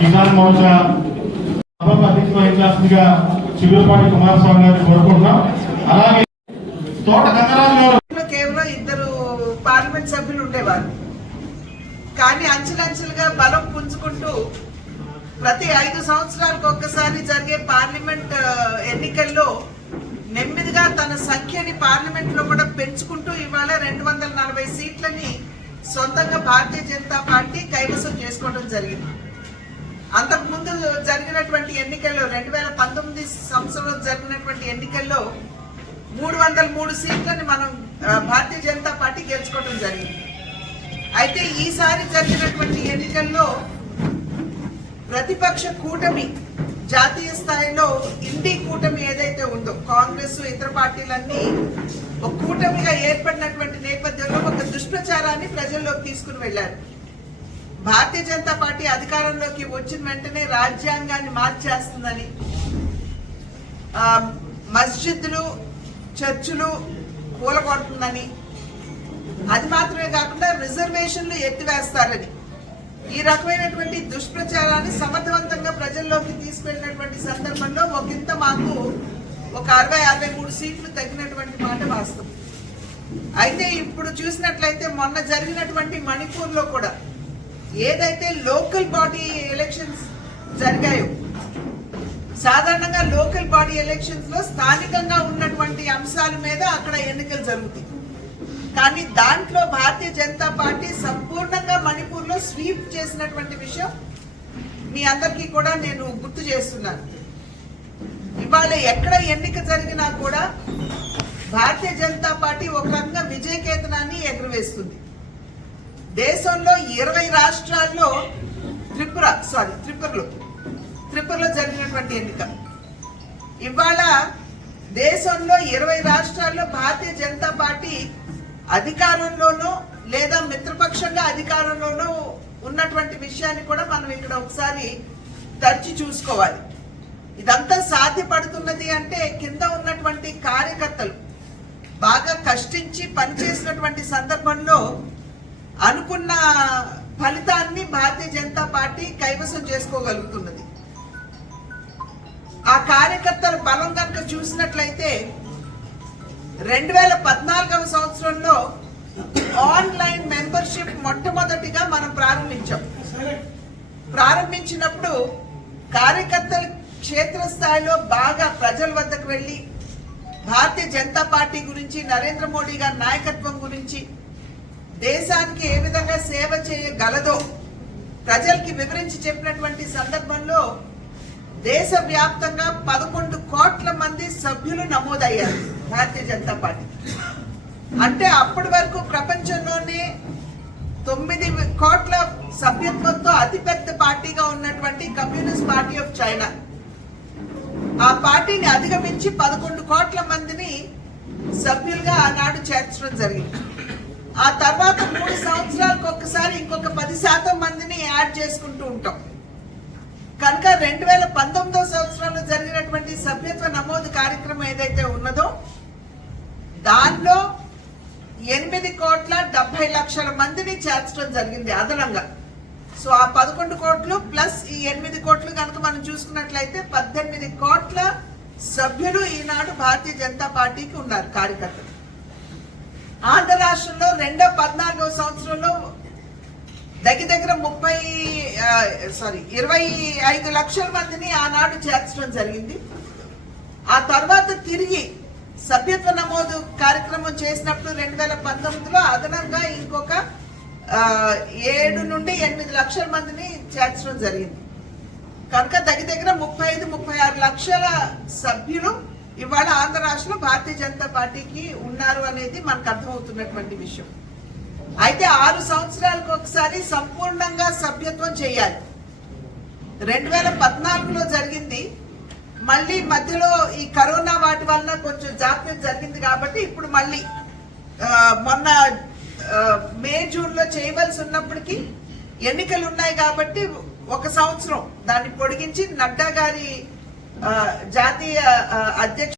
కిసాన్ మోర్చా సభకు అధ్యక్షత వహించాల్సిందిగా చిగురుపాటి కుమారస్వామి గారిని కోరుకుంటున్నాం. అలాగే తోట గంగరాజు గారు కేవలం 2 పార్లమెంట్ సభ్యులు ఉండేవారు. కానీ అంచెలంచెలుగా బలం పుంజుకుంటూ ప్రతి 5 సంవత్సరాలకు ఒక్కసారి జరిగే పార్లమెంట్ ఎన్నికల్లో నెమ్మదిగా తన సంఖ్యని పార్లమెంట్ లో కూడా పెంచుకుంటూ ఇవాళ 240 సీట్లని సొంతంగా భారతీయ జనతా పార్టీ కైవసం చేసుకోవడం జరిగింది. అంతకుముందు జరిగినటువంటి ఎన్నికల్లో 2019 సంవత్సరంలో జరిగినటువంటి ఎన్నికల్లో 303 సీట్లని మనం భారతీయ జనతా పార్టీ గెలుచుకోవడం జరిగింది. అయితే ఈసారి జరిగినటువంటి ఎన్నికల్లో ప్రతిపక్ష కూటమి జాతీయ స్థాయిలో ఇండి కూటమి ఏదైతే ఉందో కాంగ్రెస్ ఇతర పార్టీలన్నీ ఒక కూటమిగా ఏర్పడినటువంటి నేపథ్యంలో ఒక దుష్ప్రచారాన్ని ప్రజల్లోకి తీసుకుని వెళ్లారు. భారతీయ జనతా పార్టీ అధికారంలోకి వచ్చిన వెంటనే రాజ్యాంగాన్ని మార్చేస్తుందని, మస్జిద్లు చర్చిలు కూలగొడుతుందని, అది మాత్రమే కాకుండా రిజర్వేషన్లు ఎత్తివేస్తారని ఈ రకమైనటువంటి దుష్ప్రచారాన్ని సమర్థవంతంగా ప్రజల్లోకి తీసుకెళ్లినటువంటి సందర్భంలో ఒకంత మాకు ఒక 60-63 సీట్లు తగ్గినటువంటి మాట వాస్తవం. అయితే ఇప్పుడు చూసినట్లయితే మొన్న జరిగినటువంటి మణిపూర్ లో కూడా ఏదైతే లోకల్ బాడీ ఎలక్షన్స్ జరిగాయో, సాధారణంగా లోకల్ బాడీ ఎలక్షన్స్ లో స్థానికంగా ఉన్నటువంటి అంశాల మీద అక్కడ ఎన్నికలు జరుగుతాయి. కానీ దాంట్లో భారతీయ జనతా పార్టీ సంపూర్ణంగా మణిపూర్ లో స్వీప్ చేసినటువంటి విషయం మీ అందరికీ కూడా నేను గుర్తు చేస్తున్నాను. ఇవాళ ఎక్కడ ఎన్నిక జరిగినా కూడా భారతీయ జనతా పార్టీ ఒక రకంగా విజయకేతనాన్ని ఎగురవేస్తుంది. దేశంలో 20 రాష్ట్రాల్లో త్రిపురలో జరిగినటువంటి ఎన్నిక, ఇవాళ దేశంలో 20 రాష్ట్రాల్లో భారతీయ జనతా పార్టీ అధికారంలోనూ లేదా మిత్రపక్షంగా అధికారంలోనూ ఉన్నటువంటి విషయాన్ని కూడా మనం ఇక్కడ ఒకసారి తరచి చూసుకోవాలి. ఇదంతా సాధ్యపడుతున్నది అంటే కింద ఉన్నటువంటి కార్యకర్తలు బాగా కష్టించి పనిచేసినటువంటి సందర్భంలో అనుకున్న ఫలితాన్ని భారతీయ జనతా పార్టీ కైవసం చేసుకోగలుగుతున్నది. ఆ కార్యకర్తల బలం కనుక చూసినట్లయితే 2014వ సంవత్సరంలో ఆన్లైన్ మెంబర్షిప్ మొట్టమొదటిగా మనం ప్రారంభించినప్పుడు కార్యకర్తలు క్షేత్రస్థాయిలో బాగా ప్రజల వద్దకు వెళ్లి భారతీయ జనతా పార్టీ గురించి, నరేంద్ర మోడీ గారి నాయకత్వం గురించి, దేశానికి ఏ విధంగా సేవ చేయగలదో ప్రజలకి వివరించి చెప్పినటువంటి సందర్భంలో దేశవ్యాప్తంగా 11 కోట్ల మంది సభ్యులు నమోదయ్యారు భారతీయ జనతా పార్టీ. అంటే అప్పటి వరకు ప్రపంచంలోనే 9 కోట్ల సభ్యత్వంతో అతిపెద్ద పార్టీగా ఉన్నటువంటి కమ్యూనిస్ట్ పార్టీ ఆఫ్ చైనా ఆ పార్టీని అధిగమించి 11 కోట్ల మందిని సభ్యులుగా ఆనాడు చేర్చడం జరిగింది. ఆ తర్వాత 3 సంవత్సరాలకు ఒక్కసారి ఇంకొక 10% మందిని యాడ్ చేసుకుంటూ ఉంటాం. కనుక 2019వ సంవత్సరంలో జరిగినటువంటి సభ్యత్వ నమోదు కార్యక్రమం ఏదైతే ఉన్నదో దానిలో 8,70,00,000 మందిని చేర్చడం జరిగింది అదనంగా. సో ఆ 11 కోట్లు ప్లస్ ఈ 8 కోట్లు కనుక మనం చూసుకున్నట్లయితే 18 కోట్ల సభ్యులు ఈనాడు భారతీయ జనతా పార్టీకి ఉన్నారు కార్యకర్తలు. ఆంధ్ర రాష్ట్రంలో 2014వ సంవత్సరంలో దగ్గర 25 లక్షల మందిని ఆనాడు చేర్చడం జరిగింది. ఆ తర్వాత తిరిగి సభ్యత్వ నమోదు కార్యక్రమం చేసినప్పుడు 2019లో అదనంగా ఇంకొక 7 నుండి 8 లక్షల మందిని చేర్చడం జరిగింది. కనుక దగ్గర 35-36 లక్షల సభ్యులు ఇవాళ ఆంధ్ర రాష్ట్రంలో భారతీయ జనతా పార్టీకి ఉన్నారు అనేది మనకు అర్థమవుతున్నటువంటి విషయం. అయితే 6 సంవత్సరాలకు ఒకసారి సంపూర్ణంగా సభ్యత్వం చేయాలి. 2014లో జరిగింది. మళ్ళీ మధ్యలో ఈ కరోనా వాటి వలన కొంచెం జాప్యం జరిగింది కాబట్టి ఇప్పుడు మళ్ళీ మొన్న మే జూన్ లో చేయవలసి ఉన్నప్పటికీ ఎన్నికలు ఉన్నాయి కాబట్టి 1 సంవత్సరం దాన్ని పొడిగించి నడ్డా గారి జాతీయ అధ్యక్ష